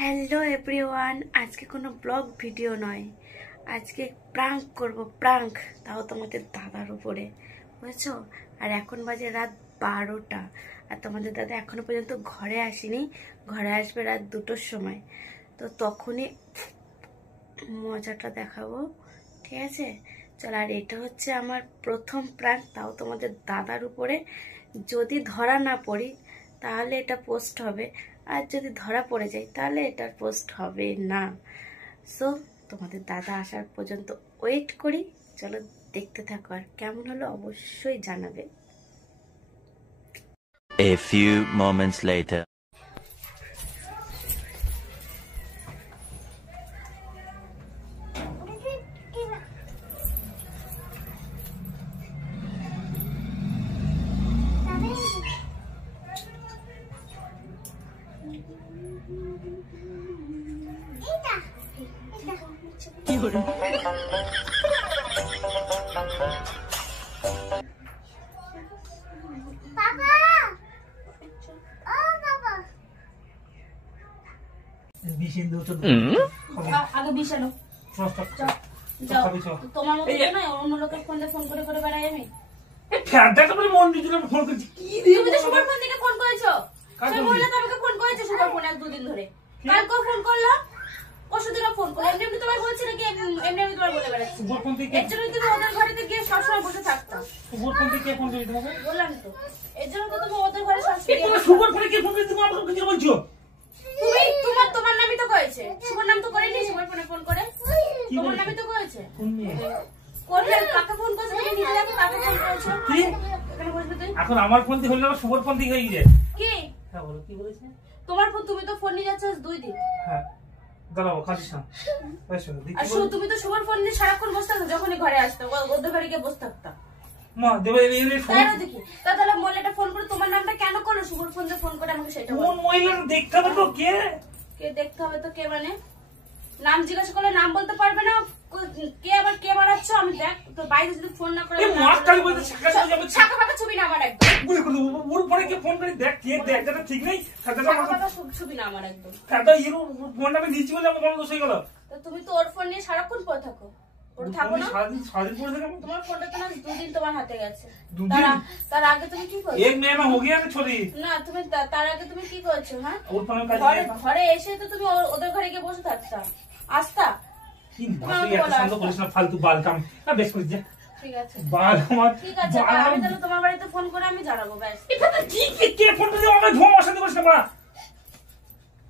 Hello everyone, আজকে কোনো blog video নয়, আজকে প্রাঙ্ক করব। প্রাঙ্ক, তাও তোমাদের দাদার উপরে, বুঝছো? আর এখন বাজে রাত 12টা, আর তোমাদের দাদা এখনো পর্যন্ত ঘরে আসেনি। ঘরে আসবে রাত 2টোর সময়, তো তখনই মজাটা দেখাবো, ঠিক আছে? চলো। আর এটা হচ্ছে আমার প্রথম প্রাঙ্ক, তাও তোমাদের দাদার উপরে। যদি ধরা না পড়ি তাহলে এটা পোস্ট হবে, আর যদি ধরা পড়ে যায় তাহলে এটার পোস্ট হবে না। সো তোমাদের দাদা আসার পর্যন্ত ওয়েট করি। চলো দেখতে থাকো, আর কেমন হলো অবশ্যই জানাবে। A few moments later. তোমার মতো না অন্য লোকের ফোন দিয়ে ফোন করে করে বেড়াই আমি। তুমি তো সবার ফোন থেকে ফোন করেছো, সেই মহিলা তো আমাকে ফোন করেছে সবার ফোন 1-2 দিন ধরে। কালকেও ফোন করলো, পরশুদিনও ফোন করলো। এমনি এমনি তোমার বলছি নাকি এমনি আমি তোমার বলে বেড়াচ্ছি? এর জন্য তুমি ওদের ঘরেতে গিয়ে সবসময় বসে থাকতাম। বললাম তো, এর জন্য তো তুমি ওদের ঘরে তোমার নামই তো করেছে। শুভর নাম তো করেনি, শুভর ফোনে ফোন করে তোমার নামই তো করেছে। কাকে ফোন করছে তুমি নিজে দেখো, কাকে ফোন করেছো? এখন আমার ফোন দিয়ে হলো, শুভর ফোন দিয়ে হয়ে যায় কি? হ্যাঁ বলো, কি বলেছে? তোমার ফোন, তুমি তো ফোন নিয়ে যাচ্ছ 2 দিন। হ্যাঁ দাঁড়াও, খাচ্ছিস না। আর তুমি তো শুভর ফোন নিয়ে সারাক্ষণ বসে থাকতো, যখনই ঘরে আসতো ওদের ঘরে গিয়ে বসে থাকতাম। মা দেবে দেখি তাহলে মহিলাটা ফোন করে তোমার নামটা কেন করলো? শুভর ফোন দিয়ে ফোন করে আমাকে সেটা বলো। কোন মহিলাটা দেখতে হবে তো? কে কে দেখতে হবে তো? কে মানে? নাম জিজ্ঞাসা করলে নাম বলতে পারবে না? কে আবার কে বানাচ্ছ? আমি দেখ তো বাইরে যদি ফোন না করে মাস্টার বলতে ছাকা পাকা ছবি না আমার একদম। বলে করে ওর পরে কে ফোন করে দেখ, কে দেখ, এটা ঠিক নেই। ছাকা পাকা ছবি না আমার একদম। দাদা ইরো ফোনটা আমি দিচ্ছি বলে আমার বড় দোষ হয়ে গেল। তো তুমি তো ওর ফোন নিয়ে সারাক্ষণ পড়ে থাকো। ওর থাকো না সারাদিন পড়ে থাকো। তোমার ফোনটা তো না 2 দিন তোমার হাতে গেছে। 2 দিন? তার আগে তুমি কি করছো? এক মেয়ে না हो गया না छोरी। না তুমি তার আগে তুমি কি করছো? হ্যাঁ ওর ফোনে কাজ ঘরে এসে তো তুমি ওদের ঘরে গিয়ে বসে থাকতা, আসতা। কি ভাষা এত শান্ত করিস না, ফালতু বাল কাম না। বেশ করে যা, ঠিক আছে বাল আমার। ঠিক আছে, আমি তাহলে তোমার বাড়িতে ফোন করে আমি জানাবো। ব্যাস। এটা তো কি কে ফোন করে আমাকে ধোয়া অশান্তি করিস না বড়া।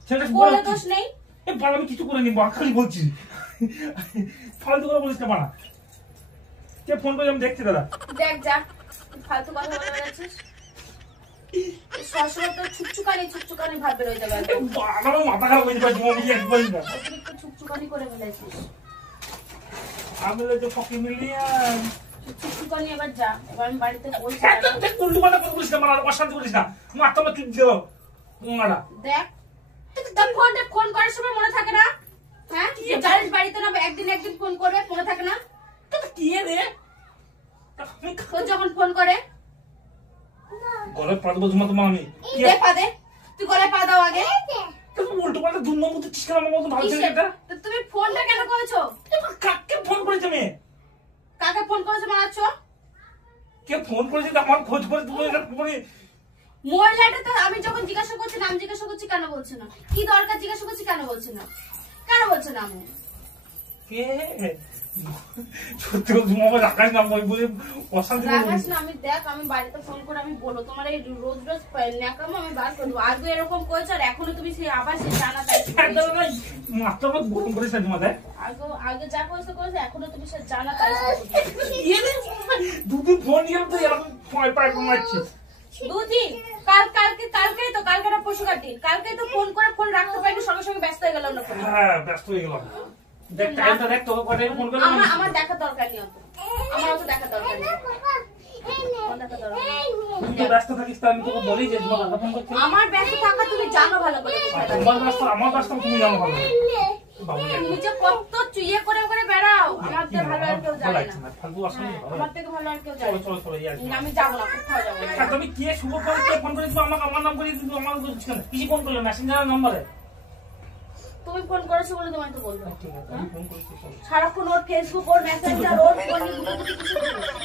ছেলে বলে দোষ নেই। এ বাল আমি কিছু করে নিব, খালি বলছি। ফালতু করে বলিস না বাড়া। কে ফোন করে আমি দেখছি দাদা। দেখ যা, ফালতু কথা বলে বেড়াচ্ছিস। সবসময় তো ছুকছুকানি ভাব বেরোয় যাবে। আমারও মাথা খারাপ হয়ে যাবে, তুমি একবার না অতিরিক্ত ছুকছুকানি করে ফেলেছিস। আমি যে ফকি মিলিয়া ছুকছুকানি। এবার যা, এবার আমি বাড়িতে বলছি। উল্টো পাল্টা কথা বলিস না বাড়া, অশান্তি করিস না। মাথা মা তুই দিও মারা। দেখ তোর ফোন করার সময় মনে থাকে না? হ্যাঁ জানিস বাড়িতে না একদিন ফোন করবে, মনে থাকে না? কি রে তোর যখন ফোন করে গলায় পা দেবো তোমার আমি। দে পা দে, তুই গলায় পা দাও আগে। উল্টো পাল্টা দুর্নাম মতো চিৎকার আমার মতো ভাবছে এটা। তুমি ফোনটা কেন করেছো? কাকে ফোন করেছে মেয়ে? কাকে ফোন করেছো বানাচ্ছ? কে ফোন করেছে আমার খোঁজ করে তুমি পরে? মহিলাটা তো আমি যখন জিজ্ঞাসা করছি, নাম জিজ্ঞাসা করছি কেন বলছে না? কি দরকার জিজ্ঞাসা করছি কেন বলছে না? কেন বলছে না? আমি কে সত্যি তোমাকে রাখাস না, মই বলে অশান্তি রাখাস না। আমি দেখ, আমি বাড়িতে ফোন করে আমি বলো তোমার এই রোজ ন্যাকামো আমি বার করে দেবো। আগে এরকম করেছো আর এখনো তুমি সেই আবার সেই জানা তাই মাথা গরম করিস না তোমাদের। আগে যা করেছো এখনো তুমি সে জানা তাই। 2 দিন ফোন নিয়ে তো এরকম পায় কমাচ্ছি। 2 দিন? কালকেই তো, কালকে না পরশু কাটি, কালকেই তো ফোন করে ফোন রাখতে পারিনি, সঙ্গে সঙ্গে ব্যস্ত হয়ে গেল না ফোন। হ্যাঁ ব্যস্ত হয়ে গেলাম। দেখ টাইমটা দেখ, তোকে কটায় ফোন করলাম। আমার দেখা দরকার নেই, আমার অত দেখা দরকার নেই। তুই ব্যস্ত থাকিস তো আমি তোকে বলি যে তোমাকে ফোন করছি। আমার ব্যস্ত থাকা তুমি জানো ভালো করে। আমার ব্যস্ত তুমি জানো ভালো। তুমি যে কত চুইয়ে করে করে বেড়াও, আমার থেকে ভালো আর কেউ জানে না। আমার থেকে ভালো আর কেউ জানে না। আমি যাবো না, কোথাও যাবো না। তুমি কে শুভ করে কে ফোন করে দিবো আমাকে, আমার নাম করে দিবো, আমার কিছু ফোন করলো মেসেঞ্জার নাম্বারে। তুমি ফোন করেছো বলে তোমায় তো বলবো। ঠিক আছে আমি ফোন করছি চলো। সারাক্ষণ ওর ফেসবুক ওর মেসেঞ্জার ওর ফোন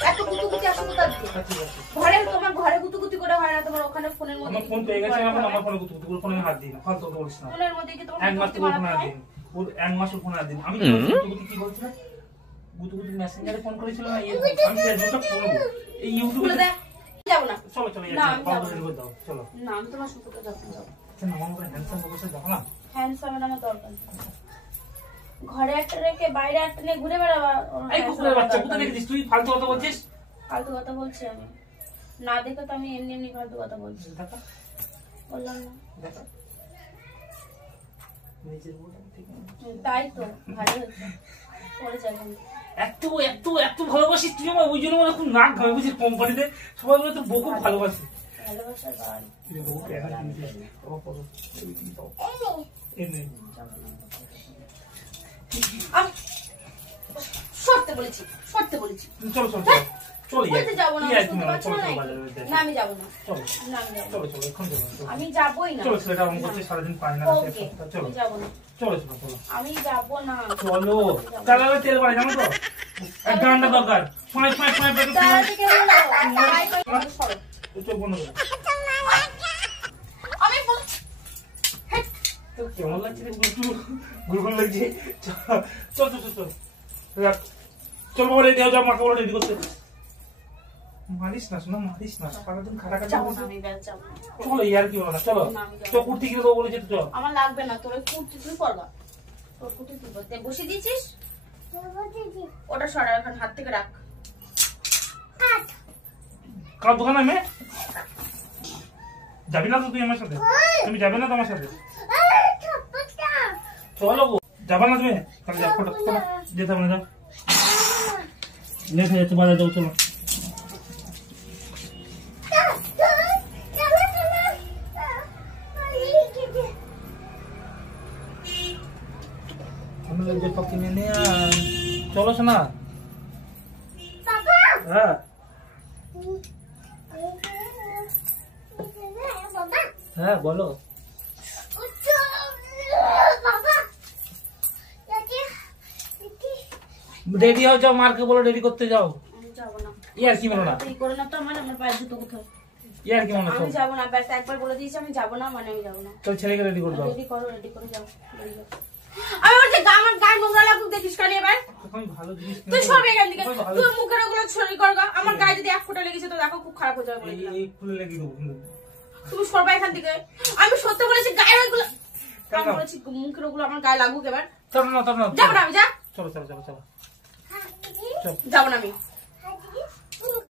এত গুতুগুতি আসো কোথা থেকে? ঠিক আছে ঘরে তোমার ঘরে গুতুগুতি করে হয় না তোমার ওখানে ফোনের মধ্যে আমার ফোন পেয়ে গেছে এখন আমার ফোনে গুতুগুতু করে ফোনে হাত দিই না ফালতু কথা বলিস না ফোনের মধ্যে কি তোমার এক মাস গুতুগুতি থেকে ফোন মারাতে হাত হয়? দিই ওর এক মাস ফোন হাত দিই আমি গুতুগুতু কি বলছিস গুতুগুতু মেসেঞ্জারে ফোন করেছিল না আমি ফেসবুকটা ফোন এই ইউটিউবে খুলে দেখ যাবো না। চলো চলো না, আমি যাবো না। দাও চলো না আমি তোমার সুখে যাবো না। আচ্ছা না আমার হ্যান্ডসাম বসে যাও না হ্যান্ডসামের আমার দরকার নেই। ঘরে একটা রেখে বাইরে একটা নিয়ে ঘুরে বেড়াবা। এই কুকুরের বাচ্চা কোথায় রেখেছিস তুই ফালতু কথা বলছিস ফালতু কথা বলছি আমি না দেখে তো আমি এমনি এমনি ফালতু কথা বলছি দেখা বললাম না দেখা নিজের বল ঠিক আছে তাই তো ভালো হয়েছে পরে যাবেন এত এত এত ভালোবাসিস তুই আমার ওই জন্য আমার খুব নাক ঘামে বুঝিস কোম্পানিতে সবাই বলে তো বউ খুব ভালোবাসি ভালোবাসার বাড়ি বউকে এখন দিয়েছিস ও করো এই নে আমি সরতে বলেছি চলো চলো চলো চলো বলতে যাবো না ইয়ে শুনতে পাচ্ছ চলো না চলো নাকি? না আমি যাবো না চলো না আমি যাবো না। চলো চলো এখন চলো আমি যাবোই না চলো ছেলেটা অঙ্ক করছে সারাদিন পায় না ওকে চলো আমি যাবো না চলো চলো চলো আমি যাবো না চলো তাহলে তেল বাড়ি জানো তো এক ঘন্টা দরকার সময় সময় সময় পেটে তাড়াতাড়ি কেন বলো বাই বাই সরো চোখ বন্ধ করে আমি তো কেমন লাগছে রে গুরগুর লাগছে চল চল চল চল চল বাবা রেডি হয়ে যাও মাকে বলো রেডি করতে মারিস না শোনা মারিস না সারাদিন খাটাখাটি যাবো না করছিস আমি ব্যাস যাবো না। চলো ইয়ার কি বলো না চলো না, আমি যাবো তো কুর্তি কিনে দেবো বলেছে তো চল আমার লাগবে না তোর কুর্তি তুই পরবা তোর কুর্তি তুই পরতে বসে দিয়েছিস ওটা সরা এখন হাত থেকে রাখ কার দোকানে আমি যাবি না তো তুই আমার সাথে তুমি যাবে না তো আমার সাথে চলো গো যাবা না তুমি তাহলে যাও ফটো ফটো যেতে হবে না যাও লেট হয়ে যাচ্ছে বাজার যাও চলো আমি যে পক্ষে নিয়ে চলো শোনা হ্যাঁ হ্যাঁ বলো রেডি হও যাও মার্কে বলো রেডি করতে যাও আমি যাবো না ইয়ার কি বলো না তুই করো না তো আমার পায়ের জুতো কোথায় ইয়ার কি মনে আমি যাবো না ব্যাস একবার বলে দিয়েছি আমি যাবো না মানে আমি যাবো না চল ছেলেকে রেডি করে দাও রেডি করে যাও বেরিয়ে যাও। আমি বলছি আমার গায়ে নোংরা লাগুক দেখিস খালি এবার আমি ভালো জিনিস তুই সব এখান থেকে তুই মুখের ওগুলো ছড়ি করগা আমার গায়ে যদি এক ফোঁটা লেগেছে তো দেখো খুব খারাপ হয়ে যাবে বলে দিলাম। এই ফুলে লেগে দেবো কিন্তু তুমি সরবা এখান থেকে আমি সত্যি বলেছি গায়ের ওগুলো আমি বলেছি মুখের ওগুলো আমার গায়ে লাগুক এবার চলো না যাবো না আমি যা চলো চলো চলো চলো যাবো না আমি